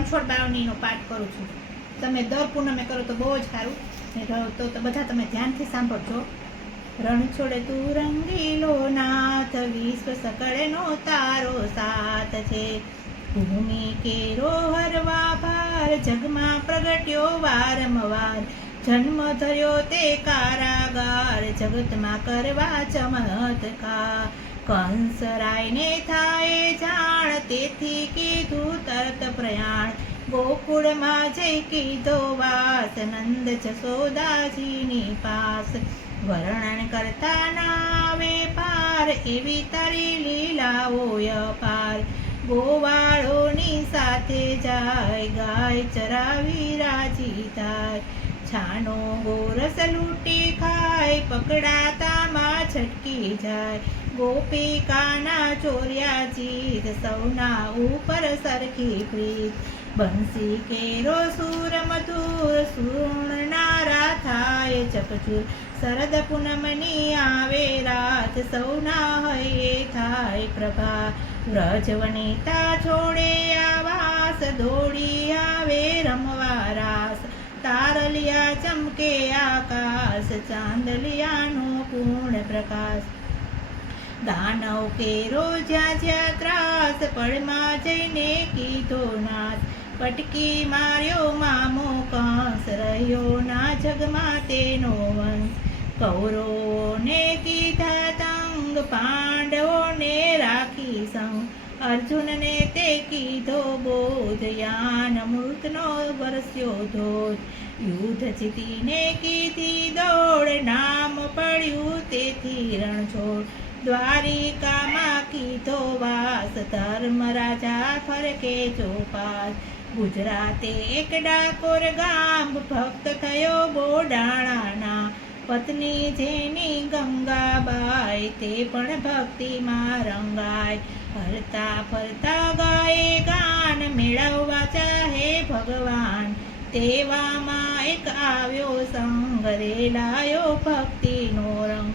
રણછોડ બાવનીનો પાઠ કરું છું. તમે દર પૂનમે કરો તો બહુ જ સારું. તો બધા તમે ધ્યાનથી સાંભળજો. રણછોડ તું રંગીલો નાથ વિશ્વ સકળનો તારો સાથ છે. ભૂમિ કેરો હરવા ભાર, જગમાં પ્રગટ્યો વારંવાર. જન્મ ધર્યો તે કારાગાર, જગતમાં કરવા ચમત્કાર. કંસરાયને થાય જાણ, તેથી કીધું તરત પ્રયાણ. ગોકુળમાં જઈ કીધો વાસ, નંદ જશોદાજીની પાસ. વર્ણન કરતા નાવે પાર, એવી તારી લીલાઓ અપાર. ગોવાળોની સાથે જાય, ગાય ચરાવી રાજી થાય. છાનો ગોરસ લૂંટી ખાય પકડાતામાં છટકી જાય. ગોપિકાના ચોર્યા ચીત સૌના ઉપર સરખી પ્રીત. બંસી કેરો સુર મધુર સુરણારા થાય ચકચુર. શરદ પૂનમની આવે રાત, સૌના હૈયે થાય પ્રભા વ્રજ વનિતા છોડે આવાસ, દોડી આવે રમવા રાસ. તારલિયા ચમકે આકાશ ચાંદલિયાનો પૂર્ણ પ્રકાશ દાનવ કેરો જ્યાં જ્યાં ત્રાસ પળમાં જઈને કીધો નાશ પટકી માર્યો મામો કંસ રહ્યો ના જગમાં તેનો વંશ કૌરવોને કીધા તંગ પાંડવોને અર્જુનને તે કીધો બોધ યાન મૃતનો વરસ્યો ધોધ. યુદ્ધ જીતીને કીધી દોડ, નામ પડ્યું તેથી રણછોડ. દ્વારિકામાં કીધો, વાસ ધર્મ રાજા ફરકે ચોપાસ ગુજરાતે એક ડાકોર ગામ ભક્ત થયો બોડાણાના. પત્ની જેની ગંગાબાઈ તે પણ ભક્તિમાં રંગાય. હરતા ફરતા ગાય ગાન મેળવવા ચાહે ભગવાન. તેવામાં એક આવ્યો સંગ રેલાયો ભક્તિનો રંગ.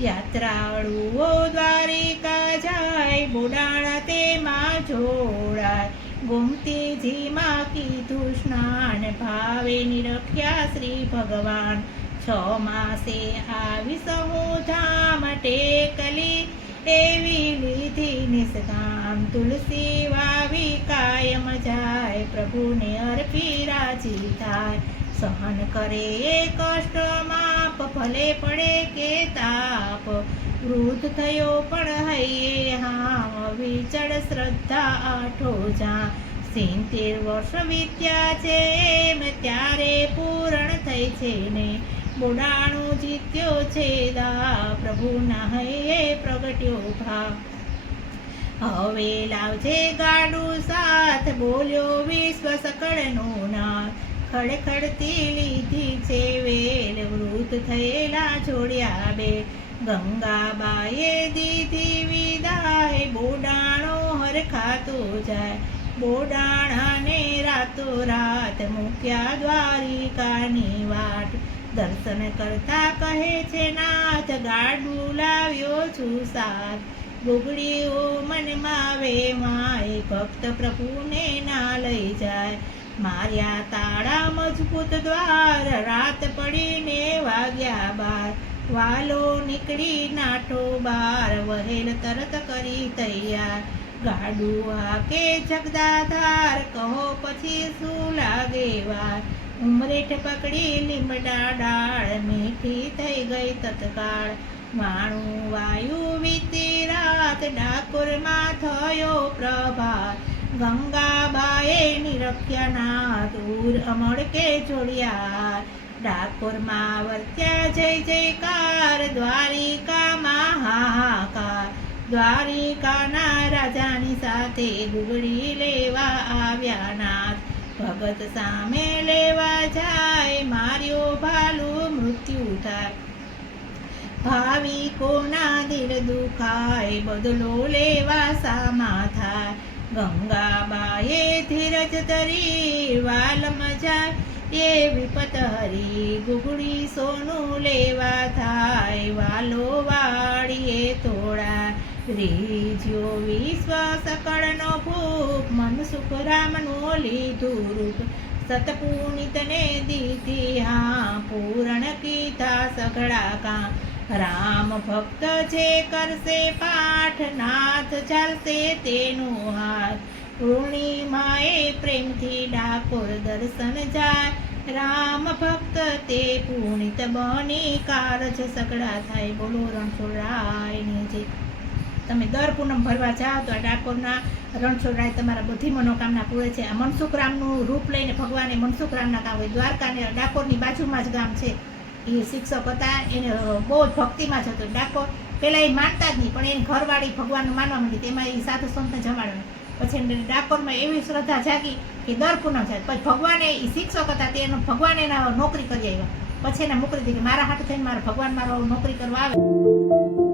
યાત્રાળુઓ દ્વારિકા જાય, બોડાણા તેમાં જોડાય. ગોમતીજીમાં કીધું સ્નાન, ભાવે નિરખ્યા શ્રી ભગવાન. છ માસે આવી સહુ ધામ ટેકલી એવી લીધી નિષ્કામ તુલસી વાવી કાયમ જાય પ્રભુને અર્પી રાજી થાય. સહન કરે એ કષ્ટ માપ, ભલે પડે કે તાપ. વૃદ્ધ થયો પણ હૈયે હા વિચળ શ્રદ્ધા આઠો જા. સિત્તેર વર્ષ વીત્યા છે, એમ ત્યારે પૂરણ થઈ છે ને. બોડાણું જીત્યો છે દા પ્રભુના હૈયે પ્રગટ્યો ભાવ. હવે લાવજે ગાડું સાથ, બોલ્યો વિશ્વ સકળનો નાથ. ખડખડતી લીધી છે વેલ, વૃદ્ધ થયેલા છોડ્યા બે. ગંગાબાએ દીધી વિદાય, બોડાણો હરખાતો જાય. બોડાણાને રાતો રાત મૂક્યા દ્વારિકાની વાટ. દર્શન કરતા કહે છે, નાથ ગાડું લાવ્યો છું સાથ. ગુગડીઓ મનમાં વેવાય ભક્ત પ્રભુને ના લઈ જાય. માર્યા તાળા મજબૂત દ્વાર, રાત પડીને વાગ્યા બાર. વાલો નીકળી નાઠો બાર, વહેલ તરત કરી તૈયાર. ગાડું કે જગદાધાર, કહો પછી શું લાગે વાર? ઉમરેઠ પકડી લીમડા ડાળ મીઠી થઈ ગઈ તત્કાળ. માણું વાયુ વીતી રાત ડાકોરમાં થયો પ્રભાત. ગંગાબાએ નિરખ્યાના દૂર અમળ કે ડાકોરમાં વર્ત્યા જય જયકાર, દ્વારિકામાં હાહાકાર. દ્વારિકાના રાજાની સાથે ગુગળી લેવા આવ્યા નાથ ભગત સામે લેવા જાય, માર્યો ભાલું મૃત્યુ થાય. ભાવિકોના દિલ દુખાય, બદલો લેવા સામા થાય. ગંગાબાએ ધીરજ ધરી વાલમ જાય એ વિપત હરી, ગુગડી સોનું લેવા થાય. વાલો વાળીએ તોડા રીજ્યો વિશ્વ સકળનો ભૂખ મન સુખ રામનું લીધું રૂપ સતપુનિતને પૂરણ કીધા સઘળા કા રામ ભક્ત જે કરશે પાઠ નાથ ચાલશે તેનું હાથ પૂર્ણિમાએ પ્રેમથી ડાકોર દર્શન જાય રામ ભક્ત તે પૂર્ણિત બની કારજ સગડા થાય બોલો રણછોડરાયની જે તમે દર પૂનમ ભરવા જાઓ તો આ ડાકોરના રણછોડરાય તમારા બધી મનોકામના પૂરે છે. આ મનસુખરામનું રૂપ લઈને ભગવાને મનસુખરામના ગામ હોય દ્વારકાને ડાકોરની બાજુમાં જ ગામ છે. એ શિક્ષક હતા, એને બહુ જ ભક્તિમાં જ હતો. ડાકોર પહેલાં એ માનતા જ નહીં, પણ એને ઘરવાળી ભગવાનનું માનવા માંડી તેમાં એ સાધુ સંતને જમાડવાનું. પછી એને ડાકોરમાં એવી શ્રદ્ધા જાગી કે દર પૂનમ જાય. પછી ભગવાને, એ શિક્ષક હતા તે એનો ભગવાન એના નોકરી કરી આવ્યા. પછી એને મોકલી દીધી મારા હાથ થઈને મારા ભગવાન મારો નોકરી કરવા આવે.